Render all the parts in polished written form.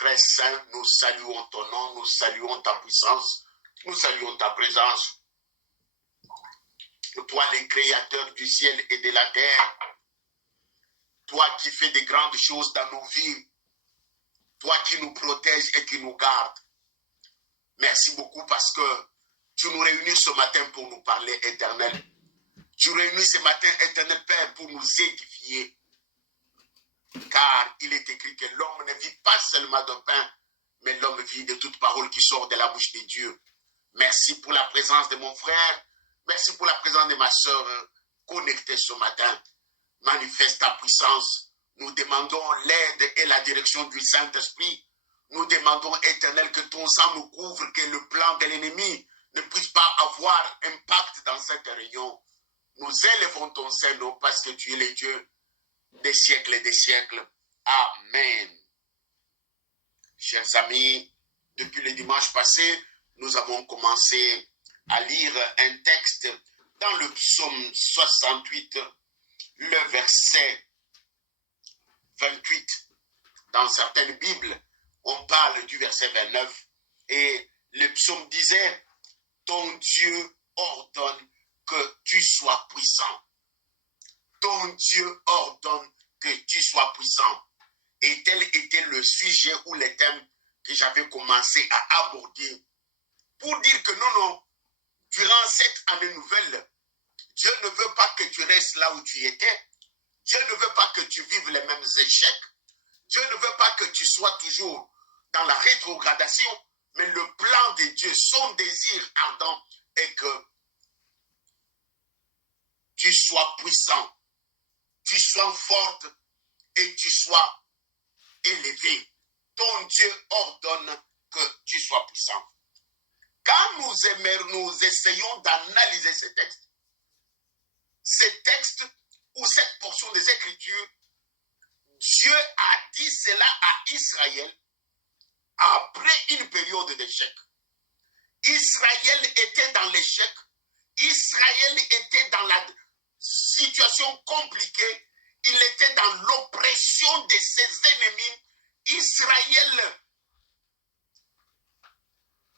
très saint, nous saluons ton nom, nous saluons ta puissance, nous saluons ta présence. Toi, le créateur du ciel et de la terre, toi qui fais de grandes choses dans nos vies, toi qui nous protèges et qui nous gardes. Merci beaucoup parce que tu nous réunis ce matin pour nous parler, Éternel. Tu réunis ce matin, Éternel Père, pour nous édifier. Car il est écrit que l'homme ne vit pas seulement de pain, mais l'homme vit de toute parole qui sort de la bouche de Dieu. Merci pour la présence de mon frère. Merci pour la présence de ma soeur connectée ce matin. Manifeste ta puissance. Nous demandons l'aide et la direction du Saint-Esprit. Nous demandons, Éternel, que ton sang nous couvre, que le plan de l'ennemi ne puisse pas avoir impact dans cette réunion. Nous élevons ton Saint-Nom parce que tu es le Dieu des siècles et des siècles. Amen. Chers amis, depuis le dimanche passé, nous avons commencé à lire un texte dans le psaume 68, le verset 28. Dans certaines Bibles, on parle du verset 29 et le psaume disait « Ton Dieu ordonne que tu sois puissant. Ton Dieu ordonne que tu sois puissant. » Et tel était le sujet ou le thème que j'avais commencé à aborder pour dire que non, durant cette année nouvelle, Dieu ne veut pas que tu restes là où tu étais. Dieu ne veut pas que tu vives les mêmes échecs. Dieu ne veut pas que tu sois toujours dans la rétrogradation, mais le plan de Dieu, son désir ardent est que tu sois puissant, tu sois forte et tu sois élevé. Ton Dieu ordonne que tu sois puissant. Quand nous essayons d'analyser ces textes ou cette portion des Écritures, Dieu a dit cela à Israël après une période d'échec. Israël était dans l'échec. Israël était dans la situation compliquée. Il était dans l'oppression de ses ennemis. Israël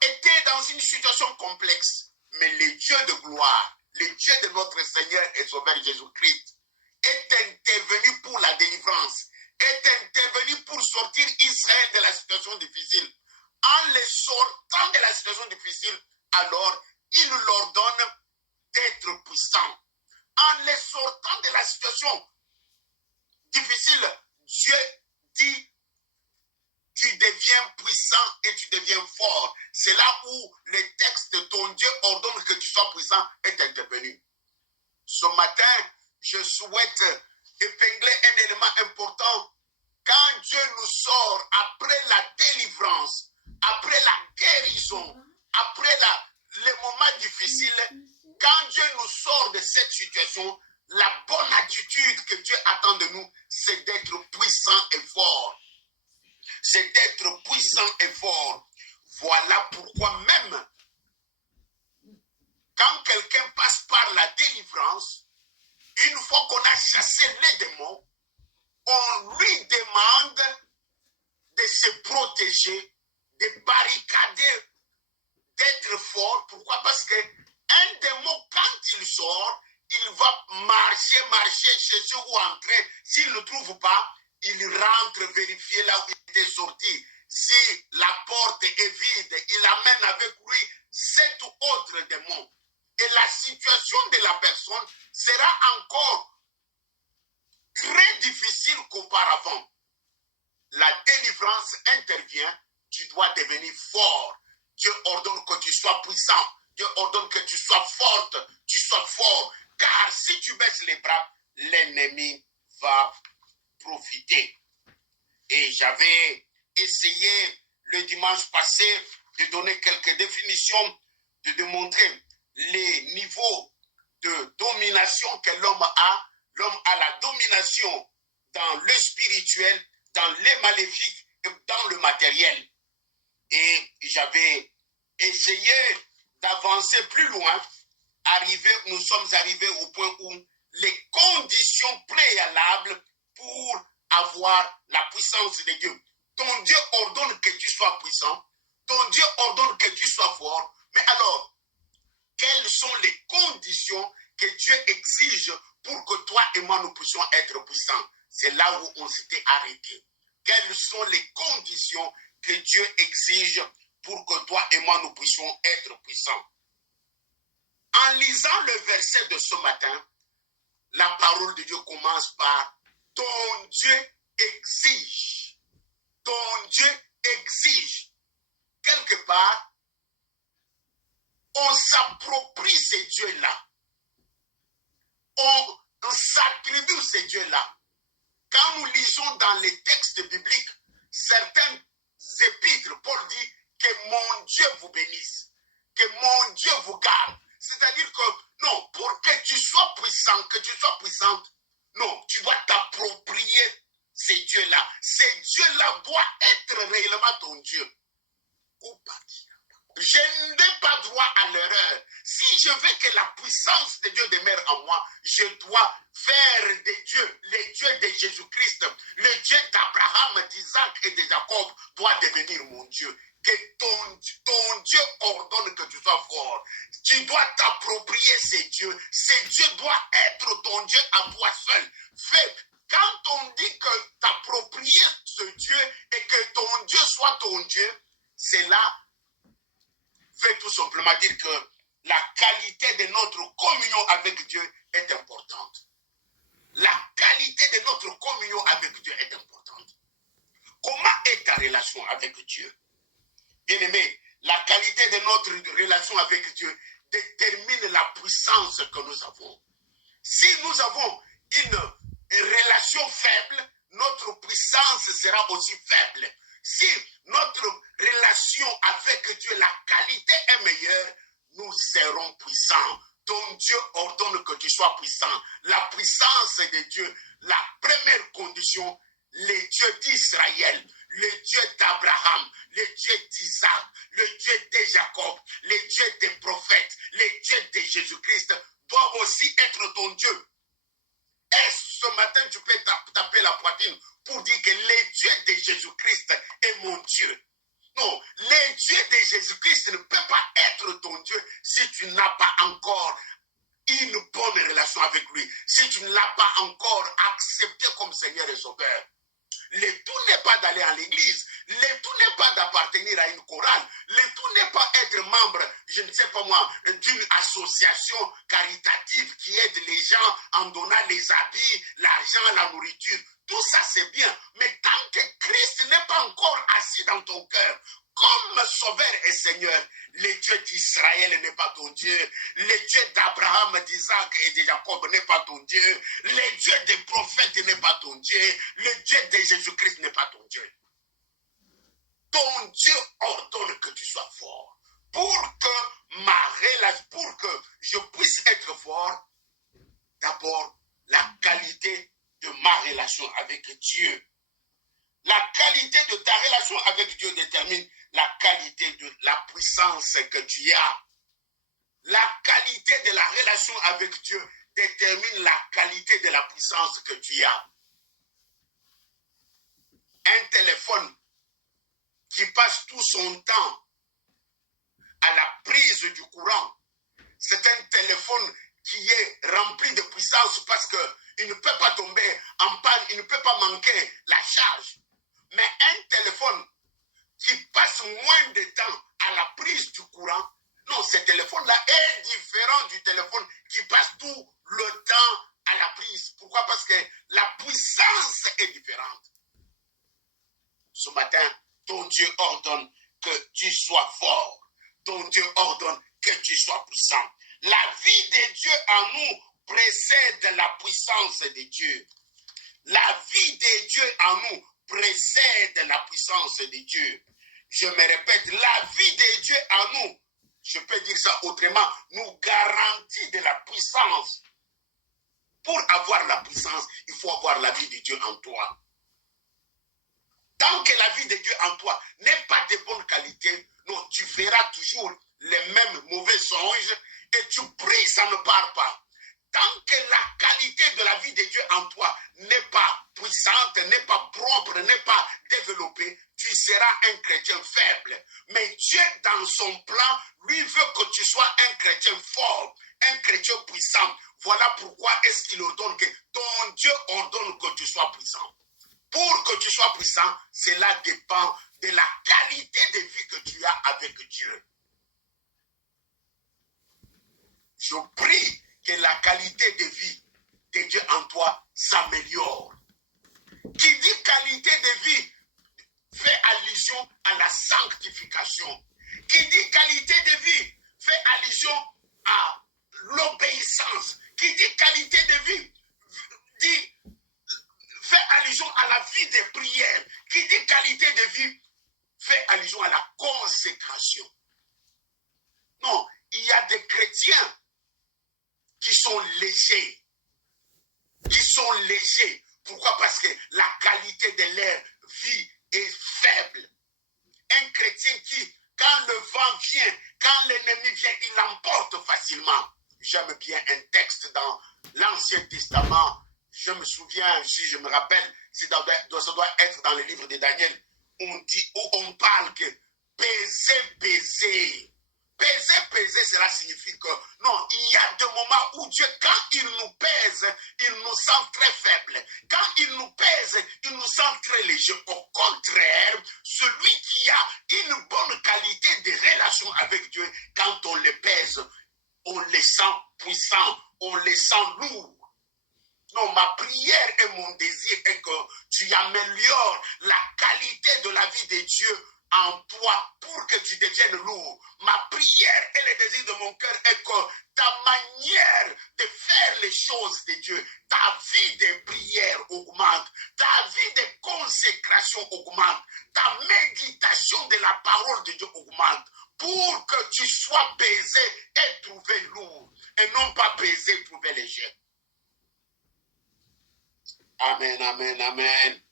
était dans une situation complexe. Mais le Dieu de gloire, le Dieu de notre Seigneur et Sauveur Jésus-Christ, est intervenu pour la délivrance, est intervenu pour sortir Israël de la situation difficile. En les sortant de la situation difficile, alors il leur donne d'être puissants. En les sortant de la situation difficile, Dieu dit, tu deviens puissant et tu deviens fort. C'est là où le texte, ton Dieu ordonne que tu sois puissant, est intervenu. Ce matin, je souhaite épingler un élément important. Quand Dieu nous sort après la délivrance, après la guérison, après les moments difficiles, quand Dieu nous sort de cette situation, la bonne attitude que Dieu attend de nous, c'est d'être puissant et fort. C'est d'être puissant et fort. Voilà pourquoi même, quand quelqu'un passe par la délivrance, une fois qu'on a chassé les démons, on lui demande de se protéger, de barricader, d'être fort. Pourquoi? Parce qu'un démon, quand il sort, il va marcher chez eux ou entrer. S'il ne trouve pas, il rentre vérifier là où il était sorti. Si la porte est vide, il amène avec lui 7 autres démons. Et la situation de la personne sera encore très difficile qu'auparavant. La délivrance intervient, tu dois devenir fort. Dieu ordonne que tu sois puissant. Dieu ordonne que tu sois forte, tu sois fort. Car si tu baisses les bras, l'ennemi va profiter. Et j'avais essayé le dimanche passé de donner quelques définitions, de démontrer les niveaux de domination que l'homme a. L'homme a la domination dans le spirituel, dans les maléfiques et dans le matériel. Et j'avais essayé d'avancer plus loin. Nous sommes arrivés au point où les conditions préalables pour avoir la puissance de Dieu. ton Dieu ordonne que tu sois puissant, ton Dieu ordonne que tu sois fort, mais alors, quelles sont les conditions que Dieu exige pour que toi et moi nous puissions être puissants? C'est là où on s'était arrêté. Quelles sont les conditions que Dieu exige pour que toi et moi nous puissions être puissants? En lisant le verset de ce matin, la parole de Dieu commence par « Ton Dieu exige ». Ton Dieu exige. Quelque part, on s'approprie ces dieux-là. On s'attribue ces dieux-là. Quand nous lisons dans les textes bibliques, certains épîtres, Paul dit que mon Dieu vous bénisse, que mon Dieu vous garde. C'est-à-dire que, non, pour que tu sois puissant, que tu sois puissante, non, tu dois t'approprier ces dieux-là. Ces dieux-là doivent être réellement ton Dieu. Je n'ai pas droit à l'erreur. Si je veux que la puissance de Dieu demeure en moi, je dois faire des dieux, les dieux de Jésus-Christ, le Dieu d'Abraham, d'Isaac et de Jacob doit devenir mon Dieu. Que ton Dieu ordonne que tu sois fort. Tu dois t'approprier ces dieux. Ces dieux doivent être ton Dieu à toi seul. Quand on dit que t'approprier ce Dieu et que ton Dieu soit ton Dieu, c'est là veut tout simplement dire que la qualité de notre communion avec Dieu est importante. La qualité de notre communion avec Dieu est importante. Comment est ta relation avec Dieu? Bien-aimé, la qualité de notre relation avec Dieu détermine la puissance que nous avons. Si nous avons une relation faible, notre puissance sera aussi faible. Si notre relation avec Dieu, la qualité est meilleure, nous serons puissants. Ton Dieu ordonne que tu sois puissant. La puissance de Dieu, la première condition, le Dieu d'Israël, le Dieu d'Abraham, le Dieu d'Isaac, le Dieu de Jacob, le Dieu des prophètes, le Dieu de Jésus-Christ doit aussi être ton Dieu. Et ce matin, tu peux taper la poitrine pour dire que le Dieu de Jésus-Christ est mon Dieu. Non, le Dieu de Jésus-Christ ne peut pas être ton Dieu si tu n'as pas encore une bonne relation avec lui, si tu ne l'as pas encore accepté comme Seigneur et Sauveur. Le tout n'est pas d'aller à l'église, le tout n'est pas d'appartenir à une chorale, le tout n'est pas être membre, je ne sais pas moi, d'une association caritative qui aide les gens en donnant les habits, l'argent, la nourriture. Tout ça c'est bien, mais tant que Christ n'est pas encore assis dans ton cœur, comme Sauveur et Seigneur, le Dieu d'Israël n'est pas ton Dieu, le Dieu d'Abraham, d'Isaac et de Jacob n'est pas ton Dieu, le Dieu des prophètes n'est pas ton Dieu, le Dieu de Jésus-Christ n'est pas ton Dieu. Ton Dieu ordonne que tu sois fort. Pour que je puisse être fort, d'abord, la qualité de ma relation avec Dieu. La qualité de ta relation avec Dieu détermine la qualité de la puissance que tu as. La qualité de la relation avec Dieu détermine la qualité de la puissance que tu as. Un téléphone qui passe tout son temps à la prise du courant, c'est un téléphone qui est rempli de puissance parce qu'il ne peut pas tomber en panne, il ne peut pas manquer la charge. Mais un téléphone qui passe moins de temps à la prise du courant, non, ce téléphone-là est différent du téléphone qui passe tout le temps à la prise. Pourquoi? Parce que la puissance est différente. Ce matin, ton Dieu ordonne que tu sois fort. Ton Dieu ordonne que tu sois puissant. La vie de Dieu en nous précède la puissance de Dieu. La vie de Dieu en nous précède la puissance de Dieu. Je me répète, la vie de Dieu en nous, je peux dire ça autrement, nous garantit de la puissance. Pour avoir la puissance, il faut avoir la vie de Dieu en toi. Tant que la vie de Dieu en toi n'est pas de bonne qualité, non, tu feras toujours les mêmes mauvais songes et tu pries, ça ne part pas. Tant que la qualité de la vie de Dieu en toi n'est pas puissante, n'est pas propre, n'est pas développée, tu seras un chrétien faible. Mais Dieu, dans son plan, lui veut que tu sois un chrétien fort, un chrétien puissant. Voilà pourquoi est-ce qu'il ordonne que ton Dieu ordonne que tu sois puissant. Pour que tu sois puissant, cela dépend de la qualité de vie que tu as avec Dieu. Je prie que la qualité de vie de Dieu en toi s'améliore. Qui dit qualité de vie fait allusion à la sanctification. Qui dit qualité de vie fait allusion à l'obéissance. Qui dit qualité de vie fait allusion à la vie de prière. Qui dit qualité de vie fait allusion à la consécration. Non, il y a des chrétiens qui sont légers. Pourquoi? Parce que la qualité de leur vie est faible. Un chrétien qui, quand le vent vient, quand l'ennemi vient, il l'emporte facilement. J'aime bien un texte dans l'Ancien Testament. Je me souviens, si je me rappelle, ça doit être dans le livre de Daniel. On parle que baiser. Baiser, cela signifie que non, il y a des moments où Dieu, quand il nous pèse, il nous sent très faibles. Quand il nous pèse, il nous sent très légers. Au contraire, celui qui a une bonne qualité de relation avec Dieu, quand on le pèse, on les sent puissants, on les sent lourds. Non, ma prière et mon désir est que tu améliores la qualité de la vie de Dieu en toi pour que tu deviennes lourd. Ma prière et le désir de mon cœur est que ta manière de faire les choses de Dieu, ta vie de prière augmente, ta vie de consécration augmente, ta méditation de la parole de Dieu augmente pour que tu sois baisé et trouvé lourd et non pas baisé et trouvé léger. Amen, amen, amen.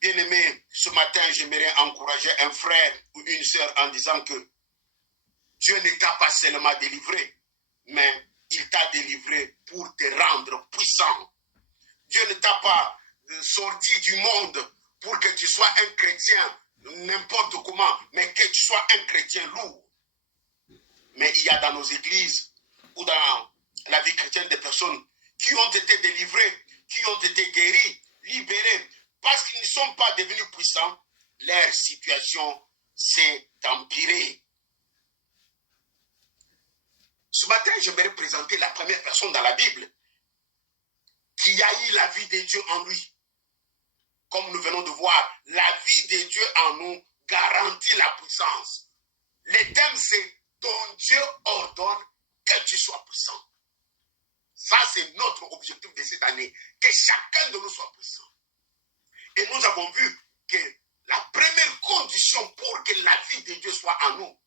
Bien-aimé, ce matin, j'aimerais encourager un frère ou une sœur en disant que Dieu ne t'a pas seulement délivré, mais il t'a délivré pour te rendre puissant. Dieu ne t'a pas sorti du monde pour que tu sois un chrétien n'importe comment, mais que tu sois un chrétien lourd. Mais il y a dans nos églises ou dans la vie chrétienne des personnes qui ont été délivrées, qui ont été guéries, libérées, parce qu'ils ne sont pas devenus puissants, leur situation s'est empirée. Ce matin, je vais présenter la première personne dans la Bible qui a eu la vie de Dieu en lui. Comme nous venons de voir, la vie de Dieu en nous garantit la puissance. Le thème, c'est ton Dieu ordonne que tu sois puissant. Ça, c'est notre objectif de cette année, que chacun de nous soit puissant. Et nous avons vu que la première condition pour que la vie de Dieu soit en nous,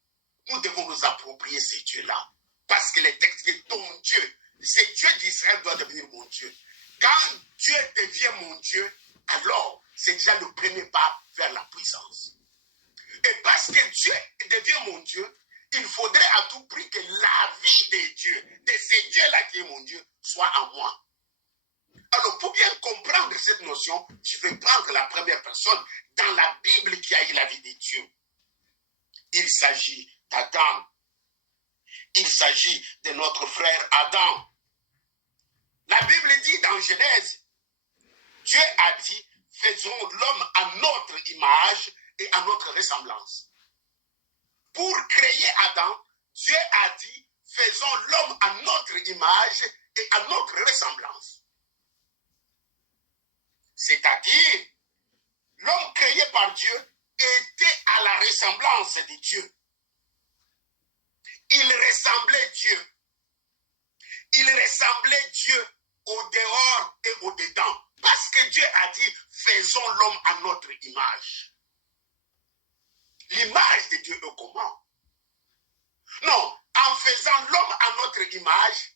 nous devons nous approprier ces dieux-là. Parce que le texte dit ton Dieu, ce Dieu d'Israël doit devenir mon Dieu. Quand Dieu devient mon Dieu, alors c'est déjà le premier pas vers la puissance. Et parce que Dieu devient mon Dieu, il faudrait à tout prix que la vie de Dieu, de ce Dieu-là qui est mon Dieu, soit en moi. Alors, pour bien comprendre cette notion, je vais prendre la première personne dans la Bible qui a eu la vie de Dieu. Il s'agit d'Adam. Il s'agit de notre frère Adam. La Bible dit dans Genèse, Dieu a dit, faisons l'homme à notre image et à notre ressemblance. Pour créer Adam, Dieu a dit, faisons l'homme à notre image et à notre ressemblance. C'est-à-dire, l'homme créé par Dieu était à la ressemblance de Dieu. Il ressemblait Dieu. Il ressemblait Dieu au dehors et au dedans. Parce que Dieu a dit, faisons l'homme à notre image. L'image de Dieu est comment? Non, en faisant l'homme à notre image,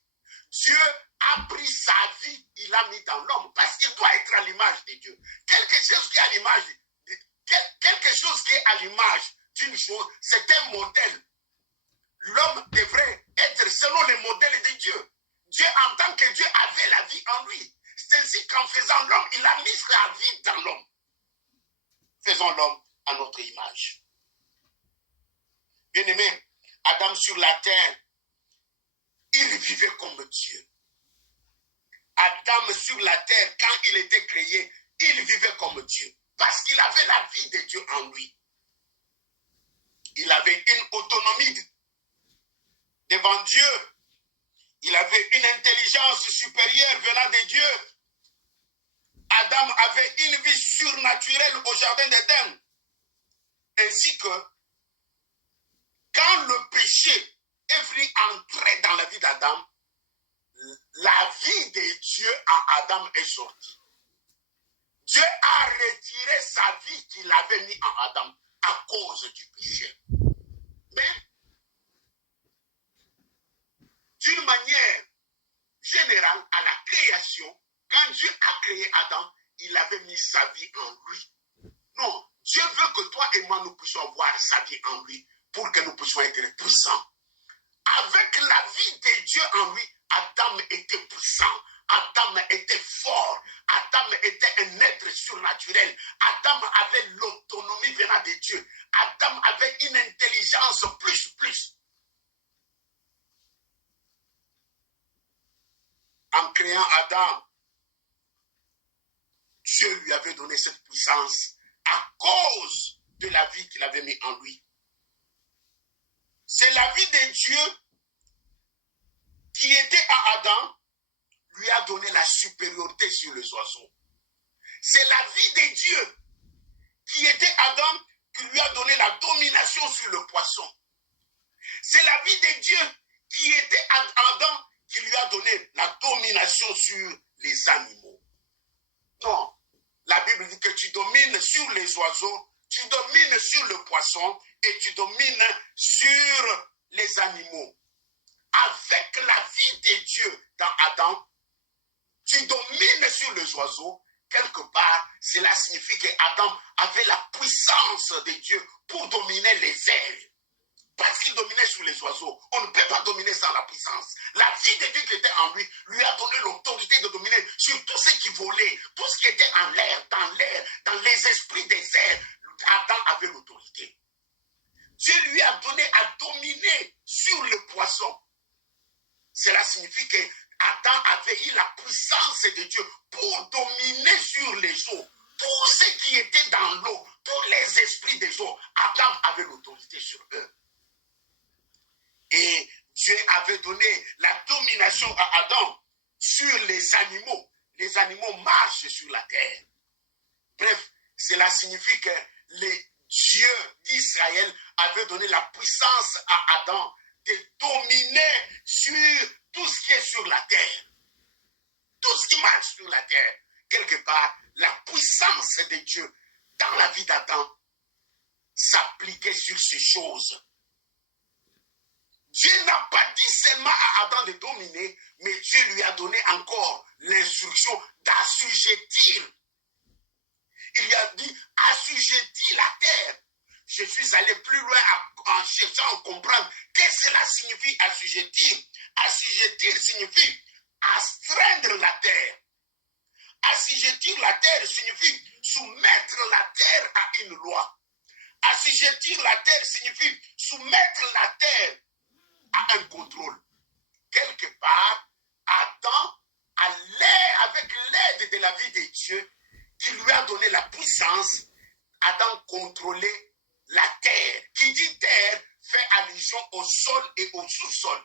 Dieu a pris sa vie, il l'a mis dans l'homme, parce qu'il doit être à l'image de Dieu. Quelque chose qui est à l'image, d'une chose, c'est un modèle. L'homme devrait être selon le modèle de Dieu. Dieu, en tant que Dieu, avait la vie en lui. C'est ainsi qu'en faisant l'homme, il a mis sa vie dans l'homme. Faisons l'homme à notre image. Bien-aimé, Adam sur la terre, il vivait comme Dieu. Adam sur la terre, quand il était créé, il vivait comme Dieu. Parce qu'il avait la vie de Dieu en lui. Il avait une autonomie devant Dieu. Il avait une intelligence supérieure venant de Dieu. Adam avait une vie surnaturelle au jardin d'Éden. Ainsi que, quand le péché est venu entrer dans la vie d'Adam, la vie de Dieu en Adam est sortie. Dieu a retiré sa vie qu'il avait mis en Adam à cause du péché. Mais, d'une manière générale, à la création, quand Dieu a créé Adam, il avait mis sa vie en lui. Non, Dieu veut que toi et moi, nous puissions avoir sa vie en lui pour que nous puissions être puissants. Avec la vie de Dieu en lui, Adam était puissant. Adam était fort. Adam était un être surnaturel. Adam avait l'autonomie venant de Dieu. Adam avait une intelligence plus. En créant Adam, Dieu lui avait donné cette puissance à cause de la vie qu'il avait mis en lui. C'est la vie de Dieu qui était à Adam, lui a donné la supériorité sur les oiseaux. C'est la vie de Dieu qui était Adam qui lui a donné la domination sur le poisson. C'est la vie de Dieu qui était Adam qui lui a donné la domination sur les animaux. Non, la Bible dit que tu domines sur les oiseaux, tu domines sur le poisson et tu domines sur les animaux. Avec la vie de Dieu dans Adam, tu domines sur les oiseaux. Quelque part, cela signifie qu'Adam avait la puissance de Dieu pour dominer les airs. Parce qu'il dominait sur les oiseaux. On ne peut pas dominer sans la puissance. La vie de Dieu qui était en lui, lui a donné l'autorité de dominer sur tout ce qui volait, tout ce qui était en l'air, dans les esprits des airs. Adam avait l'autorité. Dieu lui a donné à dominer sur le poisson. Cela signifie que Adam avait eu la puissance de Dieu pour dominer sur les eaux. Tout ce qui était dans l'eau, tous les esprits des eaux, Adam avait l'autorité sur eux. Et Dieu avait donné la domination à Adam sur les animaux. Les animaux marchent sur la terre. Bref, cela signifie que les dieux d'Israël avaient donné la puissance à Adam de dominer sur tout ce qui est sur la terre. Tout ce qui marche sur la terre. Quelque part, la puissance de Dieu dans la vie d'Adam s'appliquait sur ces choses. Dieu n'a pas dit seulement à Adam de dominer, mais Dieu lui a donné encore l'instruction d'assujettir. Il lui a dit, assujettis la terre. Je suis allé plus loin en cherchant à comprendre qu'est-ce que cela signifie assujettir. Assujettir signifie astreindre la terre. Assujettir la terre signifie soumettre la terre à une loi. Assujettir la terre signifie soumettre la terre à un contrôle. Quelque part, Adam, avec l'aide de la vie de Dieu, qui lui a donné la puissance, Adam contrôlait la terre. Qui dit terre fait allusion au sol et au sous-sol.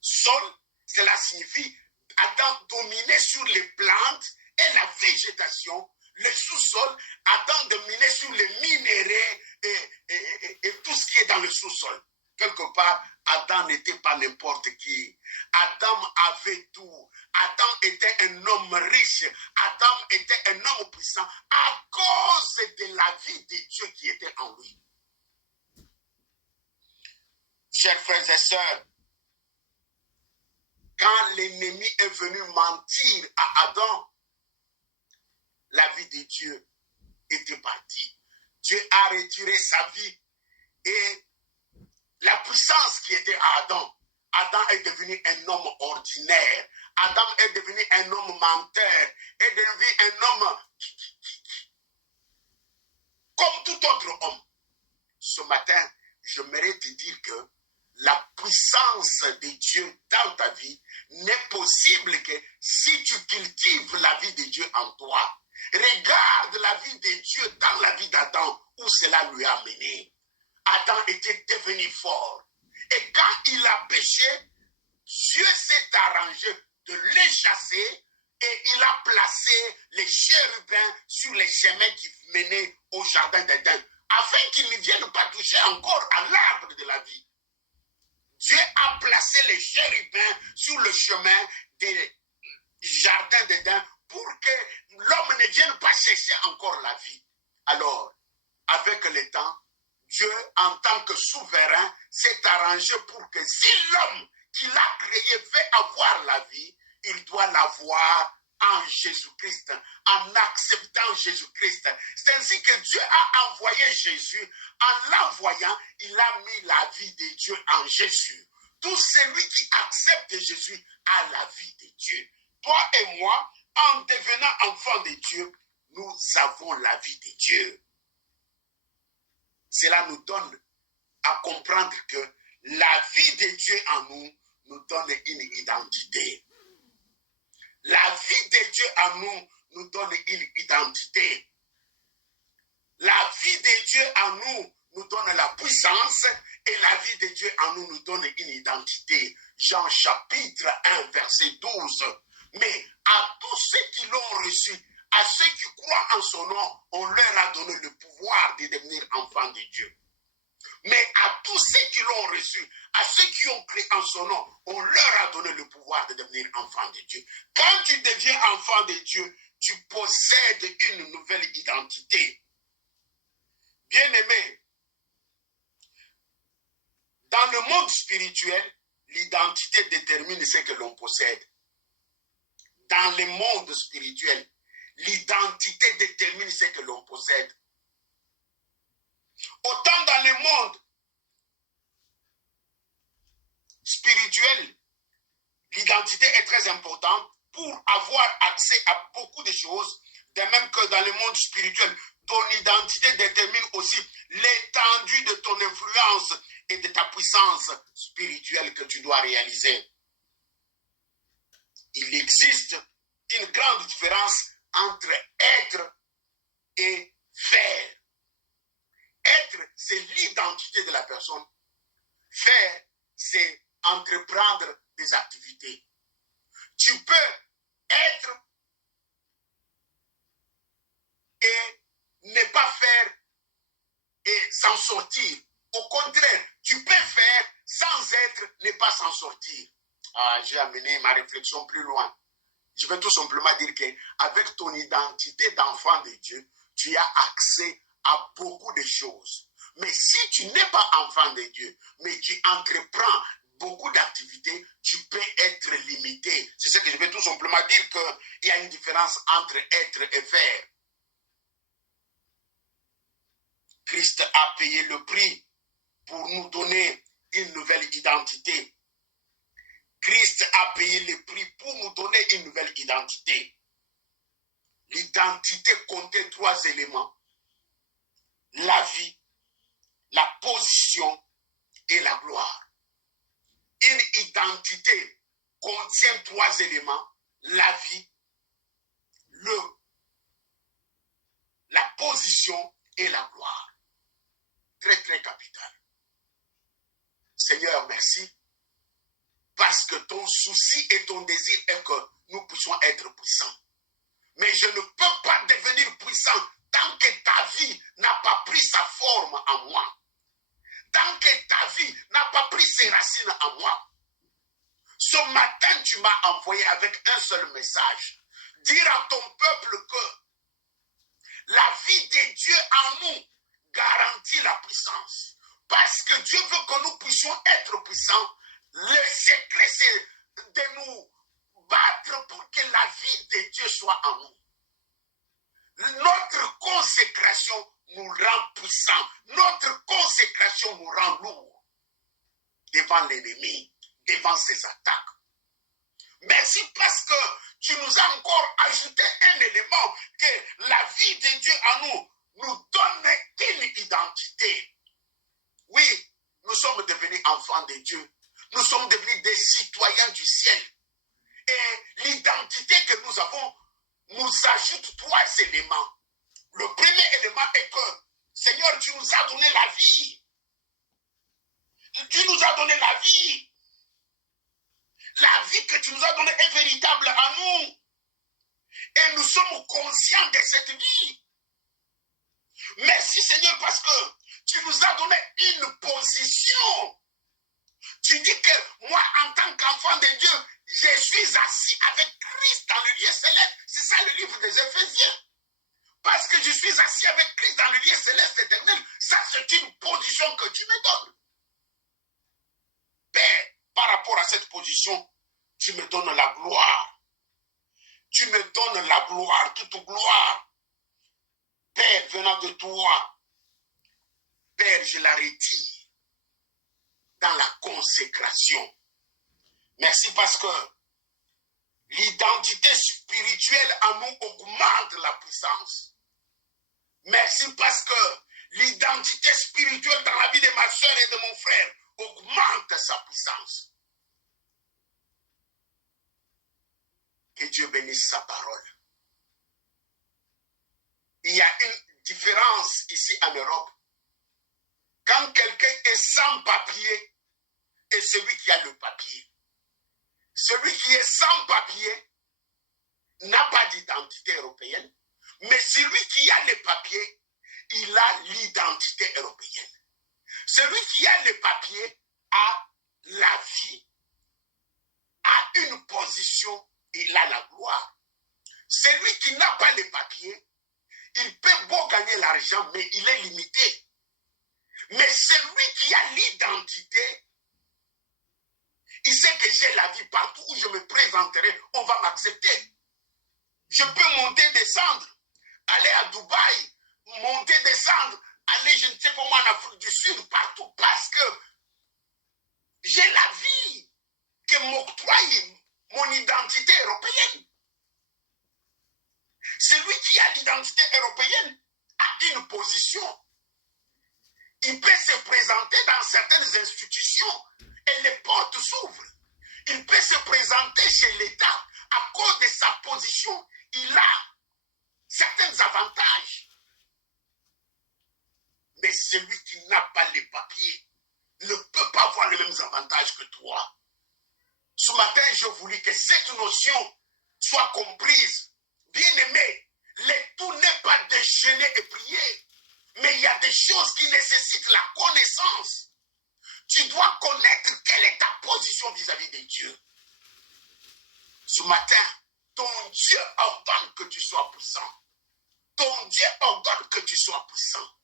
Sol, cela signifie Adam dominait sur les plantes et la végétation. Le sous-sol, Adam dominait sur les minéraux et tout ce qui est dans le sous-sol. Quelque part, Adam n'était pas n'importe qui. Adam avait tout. Adam était un homme riche. Adam était un homme puissant à cause de la vie de Dieu qui était en lui. Chers frères et sœurs, quand l'ennemi est venu mentir à Adam, la vie de Dieu était partie. Dieu a retiré sa vie et la puissance qui était à Adam. Adam est devenu un homme ordinaire. Adam est devenu un homme menteur, est devenu un homme comme tout autre homme. Ce matin, j'aimerais te dire que la puissance de Dieu dans ta vie n'est possible que si tu cultives la vie de Dieu en toi. Regarde la vie de Dieu dans la vie d'Adam, où cela lui a mené. Adam était devenu fort. Et quand il a péché, Dieu s'est arrangé de les chasser et il a placé les chérubins sur les chemins qui menaient au jardin d'Éden, afin qu'ils ne viennent pas toucher encore à l'arbre de la vie. Dieu a placé les chérubins sur le chemin des jardins d'Éden pour que l'homme ne vienne pas chercher encore la vie. Alors, avec le temps, Dieu, en tant que souverain, s'est arrangé pour que si l'homme qu'il a créé veut avoir la vie, il doit l'avoir en Jésus-Christ, en acceptant Jésus-Christ. C'est ainsi que Dieu a envoyé Jésus. En l'envoyant, il a mis la vie de Dieu en Jésus. Tout celui qui accepte Jésus a la vie de Dieu. Toi et moi, en devenant enfants de Dieu, nous avons la vie de Dieu. Cela nous donne à comprendre que la vie de Dieu en nous nous donne une identité. La vie de Dieu en nous nous donne une identité. La vie de Dieu en nous nous donne la puissance et la vie de Dieu en nous nous donne une identité. Jean chapitre 1 verset 12. Mais à tous ceux qui l'ont reçu, à ceux qui croient en son nom, on leur a donné le pouvoir de devenir enfants de Dieu. Mais à tous ceux qui l'ont reçu, à ceux qui ont cru en son nom, on leur a donné le pouvoir de devenir enfants de Dieu. Quand tu deviens enfant de Dieu, tu possèdes une nouvelle identité. Bien-aimé, dans le monde spirituel, l'identité détermine ce que l'on possède. Dans le monde spirituel, l'identité détermine ce que l'on possède. Autant dans le monde spirituel, l'identité est très importante pour avoir accès à beaucoup de choses, de même que dans le monde spirituel, ton identité détermine aussi l'étendue de ton influence et de ta puissance spirituelle que tu dois réaliser. Il existe une grande différence entre être et faire. Être, c'est l'identité de la personne. Faire, c'est entreprendre des activités. Tu peux être et ne pas faire et s'en sortir. Au contraire, tu peux faire sans être, ne pas s'en sortir. J'ai amené ma réflexion plus loin. Je vais tout simplement dire qu'avec ton identité d'enfant de Dieu, tu as accès à beaucoup de choses. Mais si tu n'es pas enfant de Dieu, mais tu entreprends beaucoup d'activités, tu peux être limité. C'est ce que je vais tout simplement dire, qu'il y a une différence entre être et faire. Christ a payé le prix pour nous donner une nouvelle identité. Christ a payé le prix pour nous donner une nouvelle identité. L'identité comptait 3 éléments. La vie, la position et la gloire. Une identité contient 3 éléments. La vie, la position et la gloire. Très, très capital. Seigneur, merci. Parce que ton souci et ton désir est que nous puissions être puissants. Mais je ne peux pas devenir puissant tant que ta vie n'a pas pris sa forme en moi. Tant que ta vie n'a pas pris ses racines en moi. Ce matin, tu m'as envoyé avec un seul message. Dire à ton peuple que la vie de Dieu en nous garantit la puissance. Parce que Dieu veut que nous puissions être puissants. Le secret, c'est de nous battre pour que la vie de Dieu soit en nous. Notre consécration nous rend puissants. Notre consécration nous rend lourds devant l'ennemi, devant ses attaques. Merci parce que tu nous as encore ajouté un élément que la vie de Dieu en nous donne une identité. Oui, nous sommes devenus enfants de Dieu. Nous sommes devenus des citoyens du ciel. Et l'identité que nous avons nous ajoute 3 éléments. Le premier élément est que, Seigneur, tu nous as donné la vie. Tu nous as donné la vie. La vie que tu nous as donnée est véritable à nous. Et nous sommes conscients de cette vie. Merci Seigneur parce que tu nous as donné une position. Tu dis que moi, en tant qu'enfant de Dieu, je suis assis avec Christ dans le lieu céleste. C'est ça le livre des Éphésiens. Parce que je suis assis avec Christ dans le lieu céleste éternel. Ça, c'est une position que tu me donnes. Père, par rapport à cette position, tu me donnes la gloire. Tu me donnes la gloire, toute gloire. Père, venant de toi, Père, je la retire dans la consécration. Merci parce que l'identité spirituelle en nous augmente la puissance. Merci parce que l'identité spirituelle dans la vie de ma soeur et de mon frère augmente sa puissance. Que Dieu bénisse sa parole. Il y a une différence ici en Europe. Quand quelqu'un est sans papier et celui qui a le papier. Celui qui est sans papier n'a pas d'identité européenne, mais celui qui a les papiers, il a l'identité européenne. Celui qui a les papiers a la vie, a une position, il a la gloire. Celui qui n'a pas les papiers, il peut beau gagner l'argent, mais il est limité. Mais celui qui a l'identité, il sait que j'ai la vie partout où je me présenterai, on va m'accepter. Je peux monter, descendre, aller à Dubaï, monter, descendre, aller je ne sais comment en Afrique du Sud, partout, parce que j'ai la vie que m'octroie mon identité européenne. Celui qui a l'identité européenne a une position. Il peut se présenter dans certaines institutions et les portes s'ouvrent. Il peut se présenter chez l'État à cause de sa position. Il a certains avantages. Mais celui qui n'a pas les papiers ne peut pas avoir les mêmes avantages que toi. Ce matin, je voulais que cette notion soit comprise. Bien-aimé, le tout n'est pas de jeûner et prier. Mais il y a des choses qui nécessitent la connaissance. Tu dois connaître quelle est ta position vis-à-vis de Dieu. Ce matin, ton Dieu ordonne que tu sois puissant. Ton Dieu ordonne que tu sois puissant.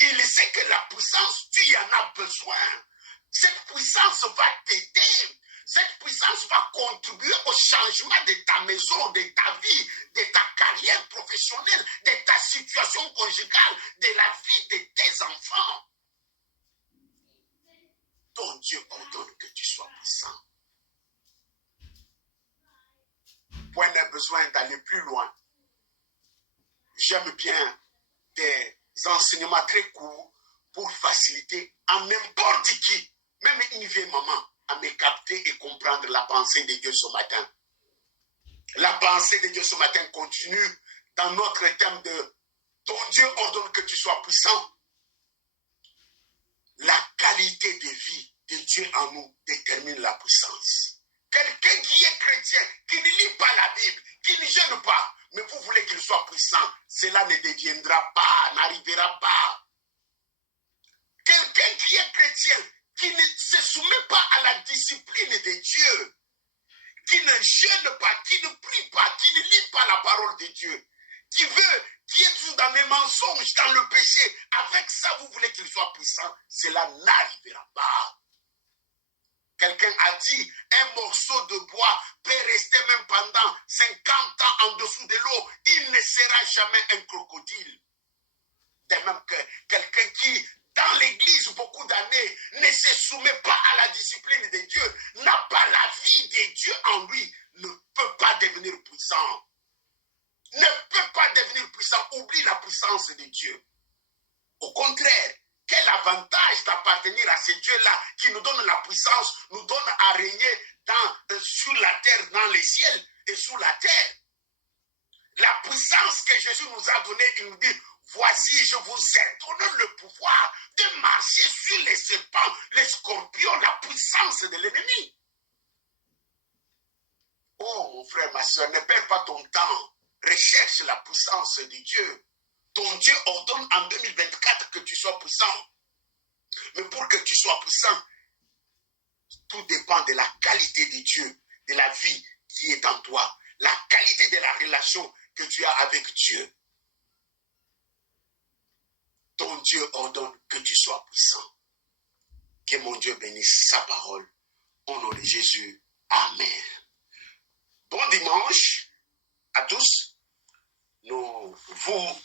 Il sait que la puissance, tu en as besoin. Cette puissance va t'aider. Cette puissance va contribuer au changement de ta maison, de ta vie, de ta carrière professionnelle, de ta situation conjugale, de la vie de tes enfants. Ton Dieu ordonne que tu sois puissant. Point n'a besoin d'aller plus loin. J'aime bien des enseignements très courts pour faciliter à n'importe qui, même une vieille maman, à me capter et comprendre la pensée de Dieu ce matin. La pensée de Dieu ce matin continue dans notre thème de ton Dieu ordonne que tu sois puissant. La qualité de vie de Dieu en nous détermine la puissance. Quelqu'un qui est chrétien, qui ne lit pas la Bible, qui ne jeûne pas, mais vous voulez qu'il soit puissant, cela ne deviendra pas, n'arrivera pas. Quelqu'un qui est chrétien, qui ne se soumet pas à la discipline de Dieu, qui ne jeûne pas, qui ne prie pas, qui ne lit pas la parole de Dieu, qui est toujours dans les mensonges, dans le péché, avec ça vous voulez qu'il soit puissant, cela n'arrivera pas. Quelqu'un a dit, un morceau de bois peut rester même pendant 50 ans en dessous de l'eau, il ne sera jamais un crocodile. De même que quelqu'un qui dans l'église beaucoup d'années, ne se soumet pas à la discipline de Dieu, n'a pas la vie de Dieu en lui, ne peut pas devenir puissant. Ne peut pas devenir puissant, oublie la puissance de Dieu. Au contraire, quel avantage d'appartenir à ce Dieu-là qui nous donne la puissance, nous donne à régner sur la terre, dans les ciels et sous la terre. La puissance que Jésus nous a donnée, il nous dit, voici, je vous ai donné le pouvoir de marcher sur les serpents, les scorpions, la puissance de l'ennemi. Oh, mon frère, ma soeur, ne perds pas ton temps. Recherche la puissance de Dieu. Ton Dieu ordonne en 2024 que tu sois puissant. Mais pour que tu sois puissant, tout dépend de la qualité de Dieu, de la vie qui est en toi, la qualité de la relation que tu as avec Dieu. Ton Dieu ordonne que tu sois puissant. Que mon Dieu bénisse sa parole. Au nom de Jésus. Amen. Bon dimanche à tous. Nous vous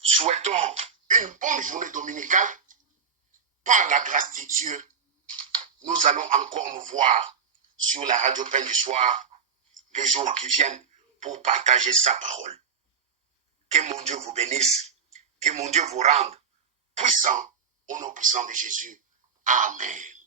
souhaitons une bonne journée dominicale. Par la grâce de Dieu, nous allons encore nous voir sur la radio Pain du Soir les jours qui viennent pour partager sa parole. Que mon Dieu vous bénisse, que mon Dieu vous rende puissant au nom puissant de Jésus. Amen.